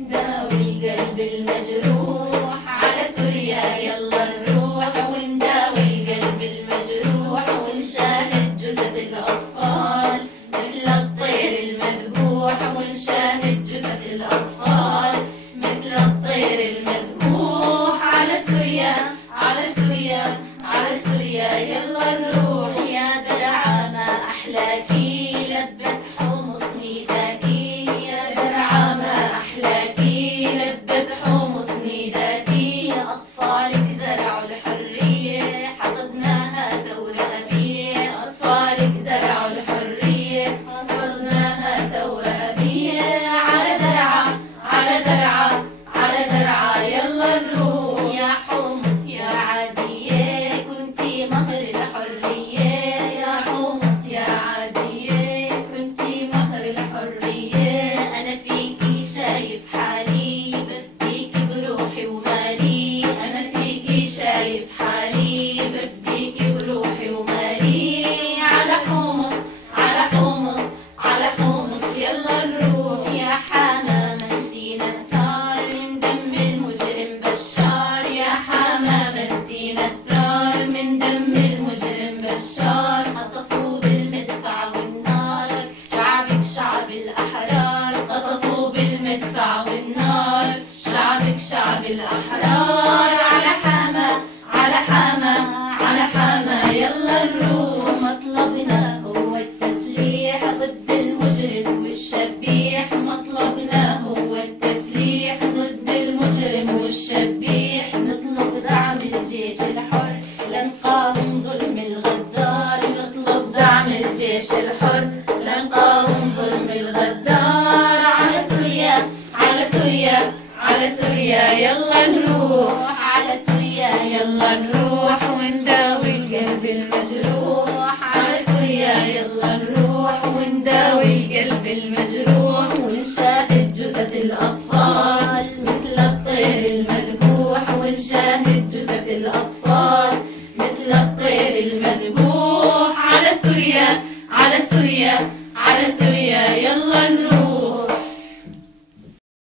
نداوي القلب المجروح على سوريا يلا نروح، ونداوي القلب المجروح ونشاهد جثث الأطفال مثل الطير المذبوح، ونشاهد جثث الأطفال مثل الطير المذبوح على سوريا على سوريا على سوريا يلا نروح. يا درعا ما أحلاكي لبت حمص ميداكي، يا درعا ما أحلاكي لبت حمص ميداكي، أطفالك زرعوا الحرية حصدناها ثورة أبية، أطفالك زرعوا الحرية حصدناها ثورة أبية على درعا على درعا على درعا يلا نروح. يا حمص يا عادية كنتي مهر الحرية، يا حمص يا عادية كنتي مهر الحرية، أنا فيكي شايف حالي بفديكي بروحي ومالي، أنا فيكي شايف حالي بفديكي بروحي ومالي على حمص على حمص على حمص يلا نروح. يا حمامة نسينا الثار من دم المجرم بشار، يا حمامة نسينا الثار من دم المجرم بشار، قصفوا بالمدفع والنار شعبك شعب الأحرار، قصفوا بالمدفع والنار شعبك شعب الأحرار على حما على حما على حما يلا نروح. مطلبنا هو التسليح ضد المجرم والشبيح، مطلبنا هو التسليح ضد المجرم والشبيح، نطلب دعم الجيش الحر لنقاوم ظلم الغدار، نطلب دعم الجيش الحر لنقاوم ظلم الغدار على سوريا على سوريا على سوريا يلا نروح، على سوريا يلا نروح ونداوي القلب المجروح، على سوريا يلا نروح ونداوي القلب المجروح ونشاهد جثث الأطفال مثل الطير المذبوح، ونشاهد جثث الأطفال مثل الطير المذبوح على سوريا على سوريا على سوريا يلا نروح.